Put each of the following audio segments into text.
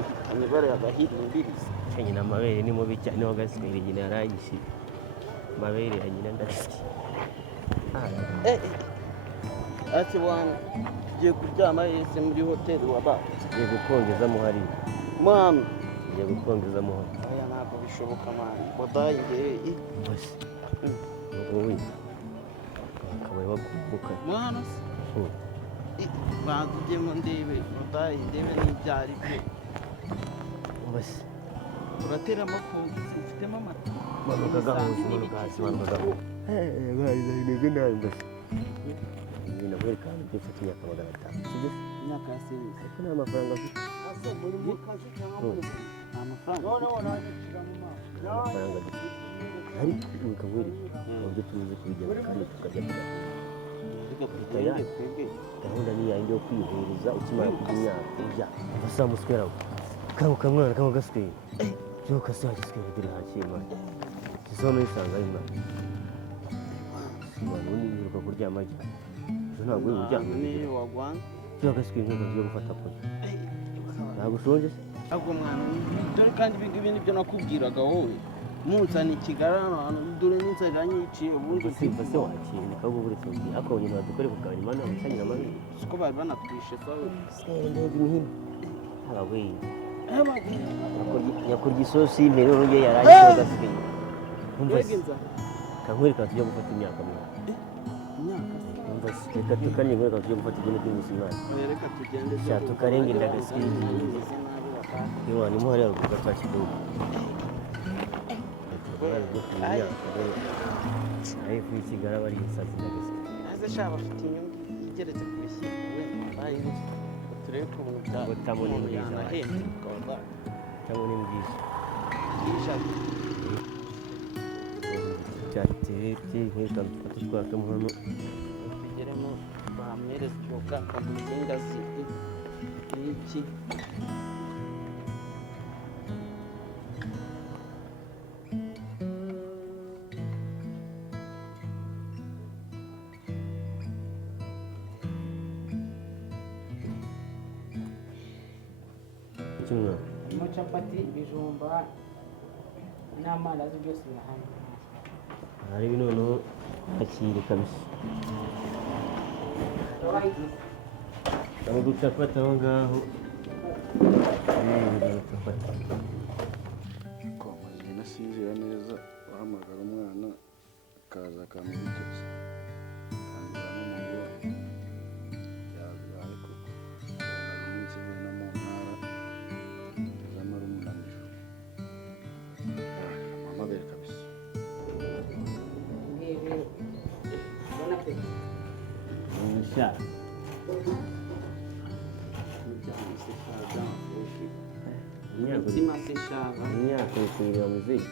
duhitanye bariya bahirimbiriza nyina amabere ni mubi cyane wagasigaye nyina yarayishe amabere ya nyina ndabisiki ati wana ugiye kuryama yese muri hoteli waba ngiye gukongezamo hari mwana ngiye gukongezamo hari aya ntabwo bishoboka mwana wadaye ngewe basi wowe akabaye wagukuka mwana banza ujyemo ndebe wadaye ndebe n'ibyari byo basi uratera amafungo ufitemo amata manuka gahuze manuka hasi manuka gahuze gahuze imeze nabi mbese ibintu bwerekana ibyo ufite imyaka 500 sibyo imyaka ya serivisi ariko nta mafaranga afite asa muri mu kazi cyangwa nta mafaranga amafaranga dufite ariko ukabwira uburyo tuzi kubigenda kandi tukajya gahunda ni yayindi yo kwihuriza ukimara kugira imyaka ujya basamuswera kanguka mwana kanguka gaswera cyo kasaje sikere diri hakima kizono isanga imana simana ni yiruka kurya amagi ntabwo ujyanye ni wagwan cyo gaswera nk'uko byo gufata ko ntabwo ushonje ahubwo mwana dore kandi ibingibi nibyo nakubwiraga wowe munzana ikigarama dore n'inzara nyiciye ubundi simba se wakiye nikago buri tumbi akabonye badukore kugabanya imana abasanyira amabere siko bari banatwishe sawe sende bimihini abawe yakurya isosi y'imbere n'uruge yarangiye agasigaye umva se kankwereka tujya gufata imyaka myinshi umva se reka tukanye nkwereka tujya gufata ibintu by'ubuzima reka tugende tukarengerera agasigaye yewe ni muhari yarukuka twakiduka ayo kuri Kigali bari insazi ndageze aze shaba afite inyungu igeretse ku bishyimbo wenda bayi turebe ko ubu utamoni mbyiza ahembye ukaba utamoni mbyiza cyatete nk'ika mfata twakamo hano tugeremo bahamwereza ikiyoga kamuzinga ziti n'iki capati ibijumba n'amandazi byose birahari hari binono akiri kabisa ari gutafata aho ngaho komaze nasinzira neza wahamagara umwana akaza akamubitse Yeah. Umutima se shaba imyaka ikurira muziki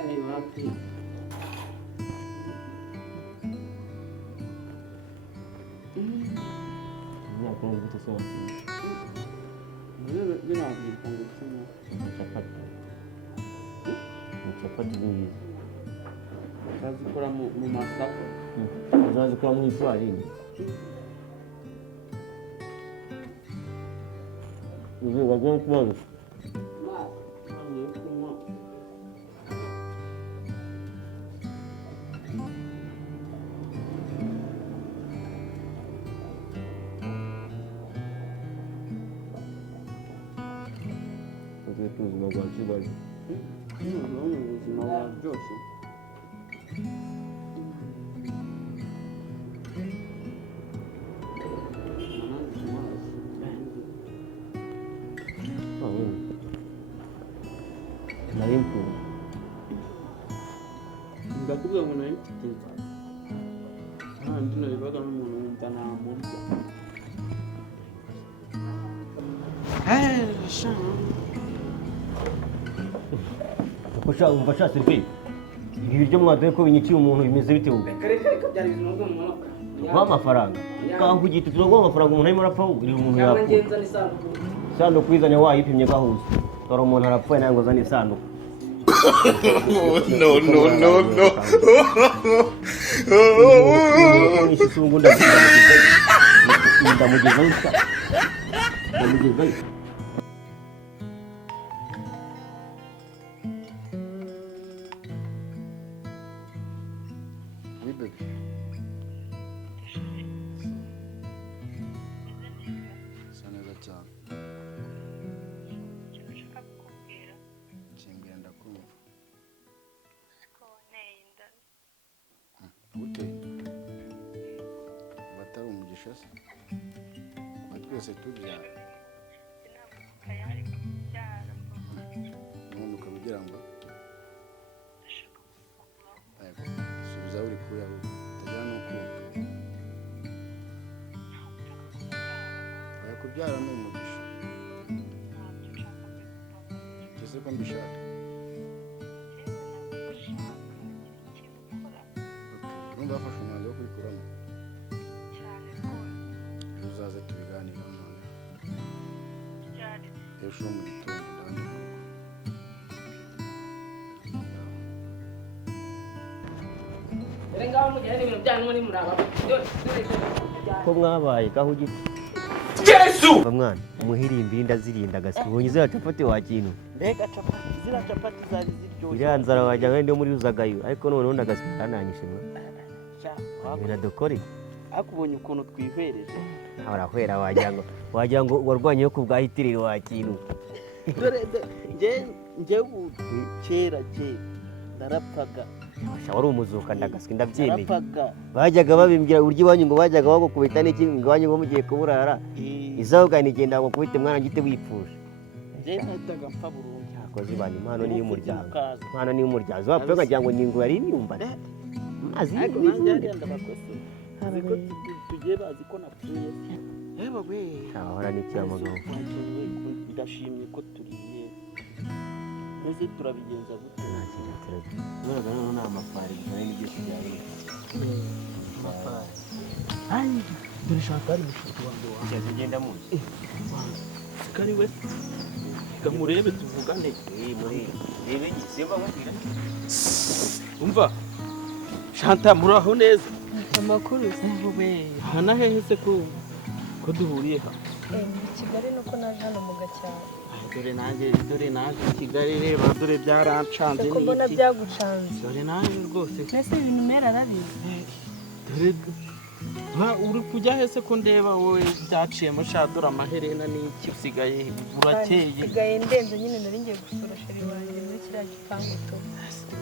ari wapi imyaka mu gito so binabyita ngufuna capati capati ni bazikora mu masaka uzazikora mu ifarini uzuba bwo kubaza ubuzima bwa kibazo ubuzima bwaryoshye narimpu ndakubwira ngo nari mfite inzara handi nabibaga n'umuntu wumva namurya uko umva shatse pe ibi biryo mwaduye ko binyiciye umuntu bimeze bite ubu reka byari bizima bwo mu mwaka guha amafaranga kaho gito tuzoguha amafaranga umuntu arimo arapfa uri umuntu cyangwa yapfuye ngenza n'isanduku isanduku izanye wayipimye gahuze dore umuntu arapfuye nawe ngo uzane isanduku twese tubyara none ukabigira ngo subiza uri kuyaho utagira n'ukumva kubyara ni umugisha ese ko mbishaka urumva bafashe umwanzuro wo kubikuramo uzaze tubiganiraho none ejo mu gitondo ndabona dore ngaho mugera n'ibintu byanyu muri muraba ko mwabaye gaho ugiti mwana umuhirimbiri ndazirinda gaswi ubonye ziriya capati wakintu mbega capati ziriya capati zari ziryoshye iriya nzara wajya ngo ndi muri ruzagayo ariko noneho ndagaswi karananyishe ibintu dukore akubonye ukuntu twihwereje urahwera wagira ngo warwanyeho ku bwa hitiriri wakintu dore njyewe kera ndarapfaga wari umuzuka ndagaswi ndabyemeye ndarapfaga bajyaga babimbwira uburyo iwanyu ngo bajyaga bagukubita n'iki ngo iwanyu ngo mugiye kuburara izaho nigenda bagukubite mwana ngite wipfuje njyewe nahitaga mpfa burundu yakoze ibana impano n'iy'umuryango impano n'iy'umuryango wapfa ukagira ngo nyingo yari imyumbati mazi ariko nanjye hariya ndabakosora ariko tugiye bazi ko napfuye yewe we ahora n'icyamagabo ndashimye ko turiye mbese turabigenza gute ntabwo noneho ni amafari gusa n'ibyo tujyanye amafari ayi dore shantari mushiki wanjye ujya tugenda muzi kari we kamurebe tuvugane rebe simba mubwira umva shanta muraho neza amakuru we hana hehe se ko duhuriye ha Kigali nuko naje hano mu Gacyaro dore naje Kigali reba dore byarancanze ko mbona byagucanze dore naje rwose mbese ibintu mera arabizi dore uri kujya hese ko ndeba wowe byaciyemo shadura amaherena n'iki usigaye urakeye sigaye ndenze nyine nari ngiye gusura sheri wanjye muri kiriya gipangu tu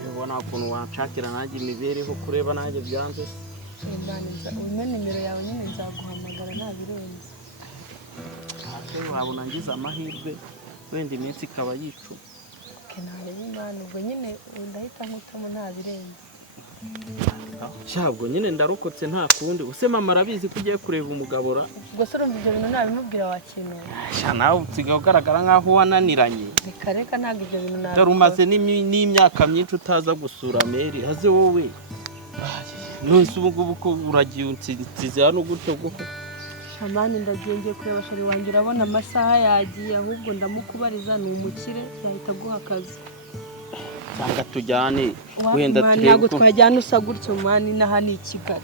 ubona ukuntu wanshakira nanjye imibereho kureba nanjye byanze unywa nimero yawe nyine nzaguhamagara nta birenze wabona ngize amahirwe wenda iminsi ikaba yicuma ntabwo y'imana ubwo nyine ndahita nkutamo nta birenze shabwo nyine ndarokotse nta kundi use mama arabizi ko ugiye kureba umugabo ra ubwo se urumva ibyo bintu ntabimubwira wakinura nawe usigaye ugaragara nk'aho wananiranye reka ntabwo ibyo bintu ntabwo dore umaze n'imyaka myinshi utaza gusura meri haze wowe none ubu ngubu ko uragiye unsize hano gutyo guko shamani ndagiye ngiye kureba sheri wanjye urabona amasaha yagiye ahubwo ndamukubariza ni umukire yahita aguha akazi cyangwa tujyane wenda turebe ntabwo twajyana usa gutyo mani n'aha ni i Kigali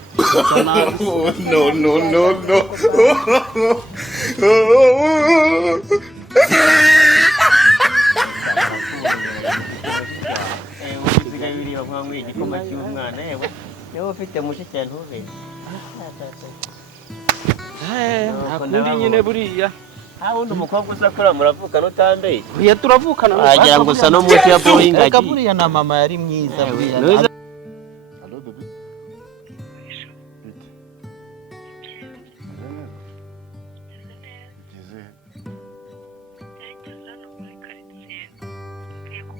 usigaye bireba nk'wanyweye igikoma cy'umwana yewe niba ufite mushiki ntube ntakundi nyine buriya wundi umukobwa usakura muravukana utambaye buriya turavukana wagira ngo usa no munsi ya boyingi reka buriya na mama yari mwiza buriya Allo bébé. Ugeze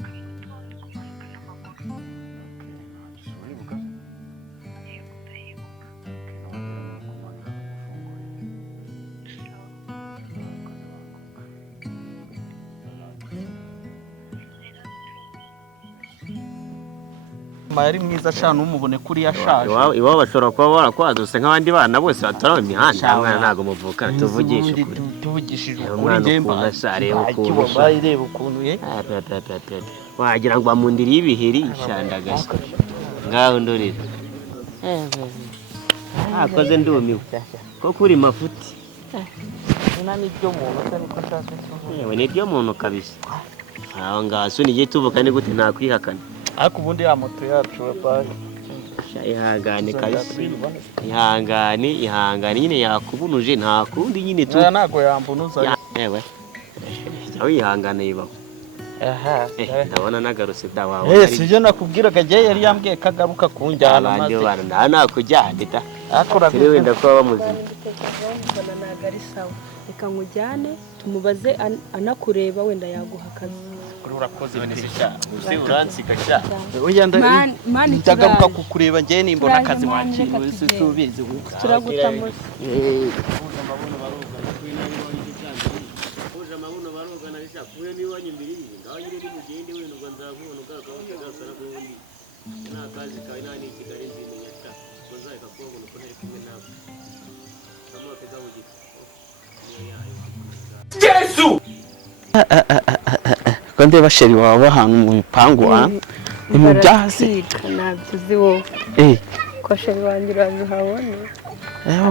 uribuka? mama yari mwiza cyane umubone kuri yashaje iwabo bashobora kuba barakwaduse nk'abandi bana bose batora mu mihanda mwana ntabwo muvukana tuvugisha ukuri tuvugishije umwana ukunda se areba ukuntu reba ukuntu ye wagira ngo amundiriye ibiheri shandagashya ngaho ndorera akoze ndumiwe ko kuri mafuti nibyo muntu se niko nshaka yewe nibyo muntu kabisa aho ngaho so nigiye tuvuka ni gute ntakwihakana ariko ubundi ya moto yacu baje ihangane kabisa ihangane nyine yakubunuje nta kundi nyine tu ntago yambunuza yewe aho ihangane yibaho ndabona nagarutse dawawe sibyo nakubwiraga je yari yambwiye kagaruka kunjyana maze abandi bana nakujyana da akora wenda ko bamuzima reka nkujyane tumubaze anakureba wenda yaguha akazi. urakoze bisha uzi uransiga sha Mani ndagaruka kukureba njye nimbona akazi Turaje, wakiri mani, wese reka tubizi turagutamo. ko ndeba sheri wawe ahantu mu bipangu ni mu byahase ntabyo uzi wowe ko sheri wanjye urabihabona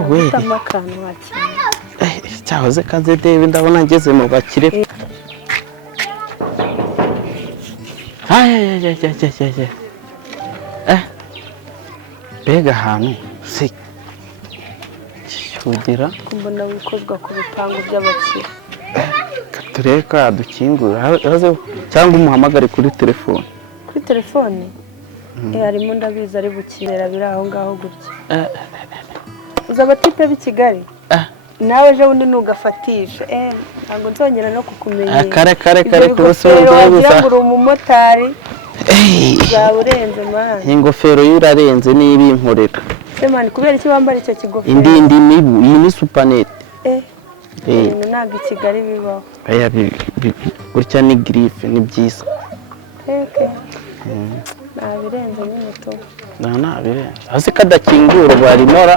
we ufitemo akantu wakira cyahoze kaze debe ndabona ngeze mu bakire mbega ahantu si cyudira kumbona wikozwa ku bipangu by'abakire turebe ko yadukingura cyangwa umuhamagare kuri telefone harimo ndabizi ari bukinera biri aho ngaho gutya uzi abatipe b'i Kigali nawe ejo bundi ntugafatisha ntabwo nzongera no kukumenyera kare ku busobanuro wagira ngo uri umumotari uzaba urenze mani ingofero y'urarenze niba inkorera mani kubera iki wambara icyo kigofero indi mibu iyi ni supanete ibintu ntabwo i Kigali bibaho gutya ni girife ni byiza ntabirenze nyine tu ntabirenze hasi kadakingura barimora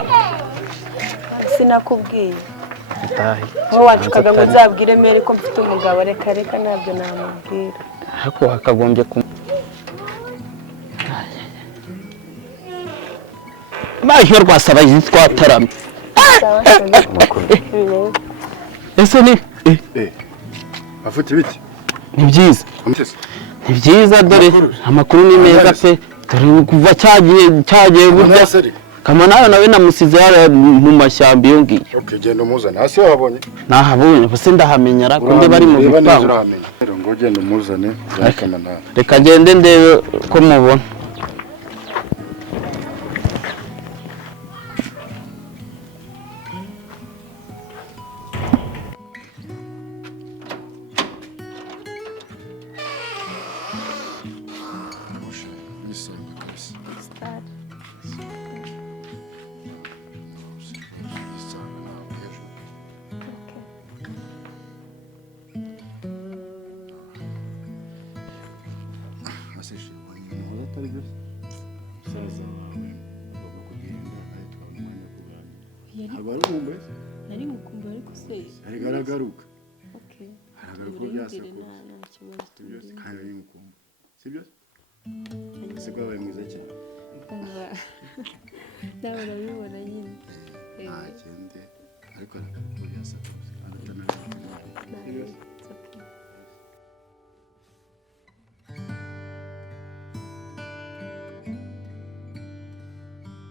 sinakubwiye wowe wacukaga ngo nzabwire mere ko mfite umugabo reka ntabyo namubwira ariko hakagombye baje rwasaba twataramye ese ni afite ibiti ni byiza ni byiza dore amakuru ni meza pe dore kuva cyagiye burya kama nawe namusize mu mashyamba iyo ngiyo genda umuzane hasi wahabonye nahabonye bose ndahamenya rakunde bari mu bipangu ngo genda umuzane reka gende ndebe ko mubona nari mukumva ariko se aragaruka aragaruka byasako kandi ari mukumva sibyo siko babaye mwiza cyane nawe urabibona nyine nta kindi ariko aragaruka byasako